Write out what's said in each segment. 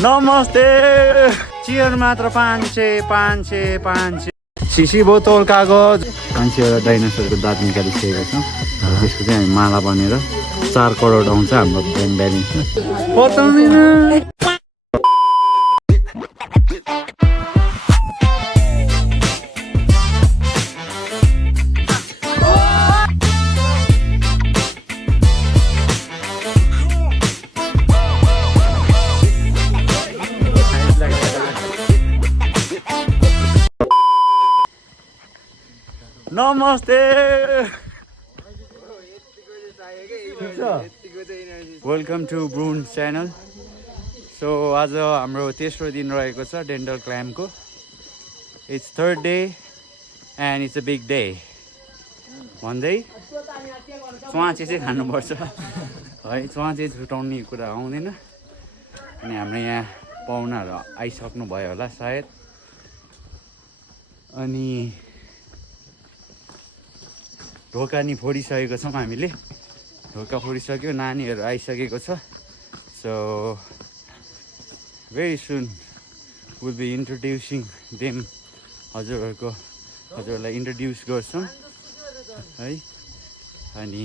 नमस्ते चियर मात्र 500 सिसी बोतल कागज मान्छे एउटा डाइनोसरको दाँत निकालिसकेको छौँ त्यसको चाहिँ हामी माला बनेर 4 करोड आउँछ हाम्रो ब्याङ्क ब्यालेन्समा नमस्ते वेलकम टु ब्रुन च्यानल सो आज हाम्रो तेस्रो दिन रहेको छ डेन्टल क्ल्याम्पको it's third day and it's a big day भन्दै च्वाचे चाहिँ खानुपर्छ है च्वाचे छुटाउने कुरा आउँदैन अनि हाम्रो यहाँ पाहुनाहरू आइसक्नु भयो होला सायद अनि ढोका नि फोडिसकेको छौँ हामीले ढोका फोडिसक्यो नानीहरू आइसकेको छ so very soon will be introducing them हजुरहरूलाई इन्ट्रोड्युस गर्छौँ है अनि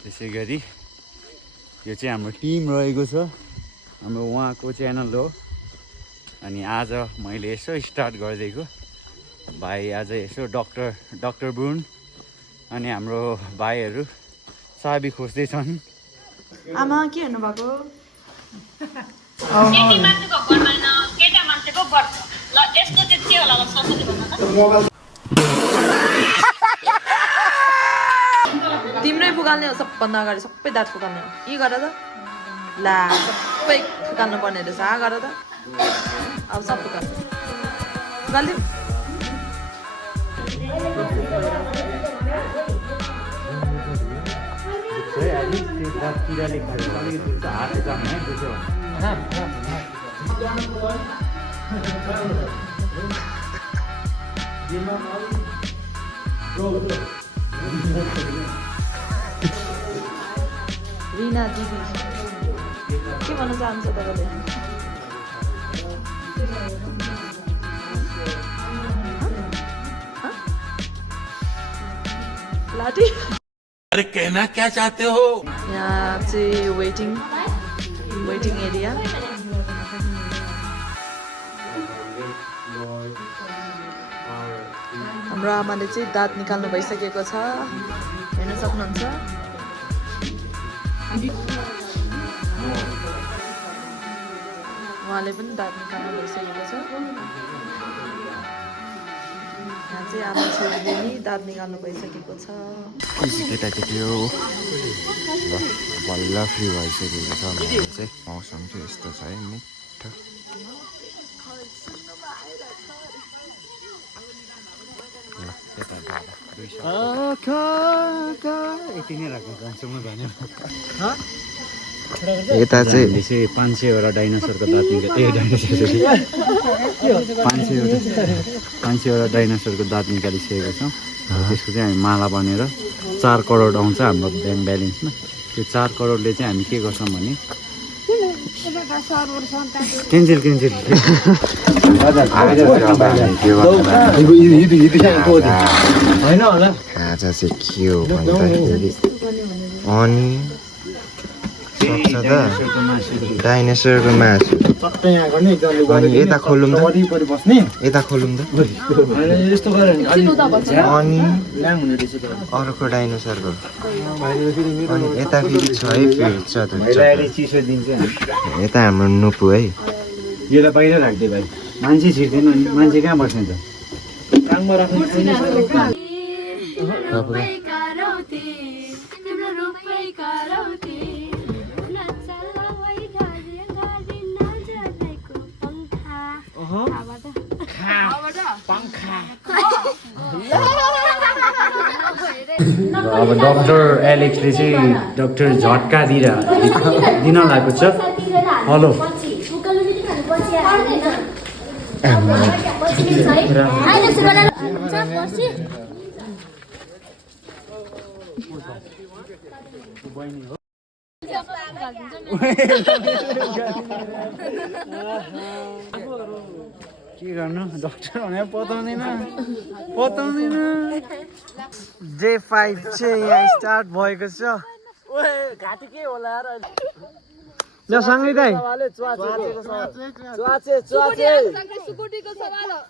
त्यसै गरी यो चाहिँ हाम्रो टिम रहेको छ हाम्रो उहाँको च्यानल हो अनि आज मैले यसो स्टार्ट गरिदिएको भाइ आज यसो डाक्टर ब्रुन अनि हाम्रो भाइहरू साबी खोज्दैछन् आमा के हेर्नु भएको तिम्रै फुकाल्ने हो सबभन्दा अगाडि सबै दाँत फुकाल्ने हो के गर त ला सबै फुकाल्नु पर्ने रहेछ गर त अब सब फुकाल्नु फुकालिदिउँ रिना दिदी के भन्न चाहन्छ तपाईँले लाठी अरे कहना क्या चाहते हो यहाँ चाहिँ वेटिङ एरिया हाम्रो आमाले चाहिँ दाँत निकाल्नु भइसकेको छ हेर्न सक्नुहुन्छ उहाँले पनि दाँत निकाल्नु भइसकेको छ यहाँ चाहिँ आमा छोरीले नि दाँत निकाल्नु भइसकेको छ केटाकेटी हो बल्ल फ्री भइसकेको छ मेरो चाहिँ मौसम चाहिँ यस्तो छ है मिठो यता चाहिँ 500वटा डाइनोसरको दाँत पाँच सयवटा डाइनोसरको दाँत निकालिसकेको छौँ त्यसको चाहिँ हामी माला बनेर 4 करोड आउँछ हाम्रो ब्याङ्क ब्यालेन्समा त्यो 4 करोडले चाहिँ हामी के गर्छौँ भने क्यान्सल खाजा चाहिँ के हो भन्दाखेरि अनि सक्छ त डाइनोसरको मासु अनि यता खोलौँ त अनि अर्को डाइनोसरको अनि यता फेरि छ है यता हाम्रो नुपु है यसलाई बाहिर राखिदियो भाइ मान्छे छिर्दैन नि मान्छे कहाँ बस्ने त काममा राख्नु अब डाक्टर एलेक्सले चाहिँ डाक्टर झट्का दिन लागेको छ हेलो के गर्नु डक्टर भने पताउँदैन डे 5 चाहिँ यहाँ स्टार्ट भएको छ ल सँगै दाइ सुकुटीको सवाल हो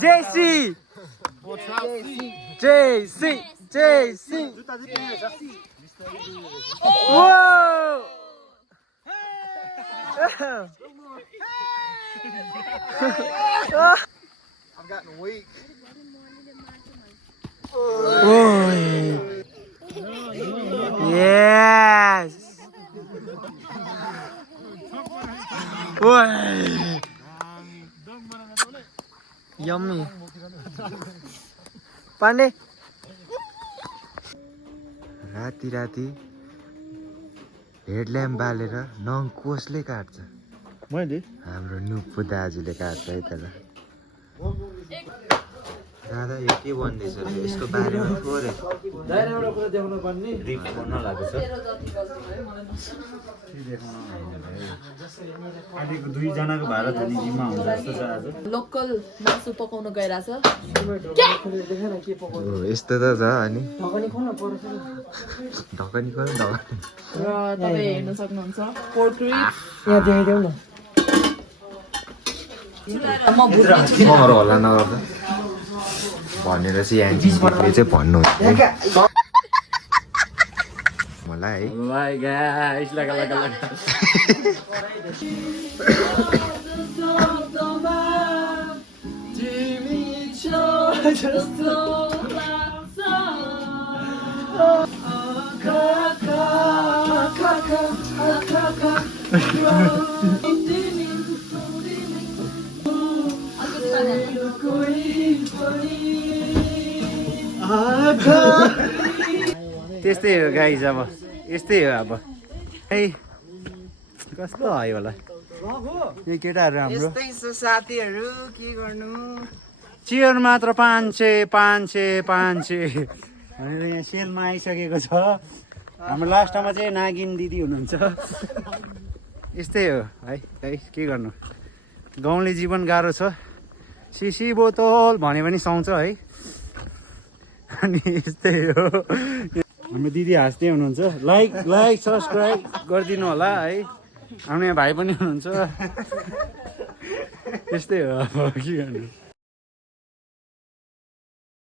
JC Whoa I've gotten weak. Yes. Yummy. Pandey. राती हेडल्याम्प बालेर नङ कसले काट्छ मैले हाम्रो नुपु दाजुले काट्छ है त दादा यो के भन्दैछ यसको बारेमा थोरै दाइराबाट कुरा देखाउनु पर्ने रिप भन्न लाग्छ आदिको दुई जनाको भाडा धनी जिम्मा हुन्छ जस्तो छ आज लोकल मासु पकाउन गइराछ यस्तो त छ अनि ढकनी खोल र तपाईँ हेर्न सक्नुहुन्छ पोर्क रिब यहाँ देखाइदेऊ न म महरू होला नगर्दा भनेर चाहिँ एन्टीले चाहिँ भन्नु मलाई Bye guys, laga. त्यस्तै हो गाइज अब यस्तै हो अब है कस्तो आयो होला यो केटाहरू हाम्रो साथीहरू के गर्नु चियर मात्र 500 भनेर यहाँ सेलमा आइसकेको छ हाम्रो लास्टमा चाहिँ नागिन दिदी हुनुहुन्छ यस्तै हो है के गर्नु गाउँले जीवन गाह्रो छ सिसी बोतल भने पनि सुहाउँछ है अनि यस्तै हो हाम्रो दिदी हाँस्दै हुनुहुन्छ लाइक सब्सक्राइब गरिदिनु होला है हाम्रो यहाँ भाइ पनि हुनुहुन्छ यस्तै हो अब के गर्नु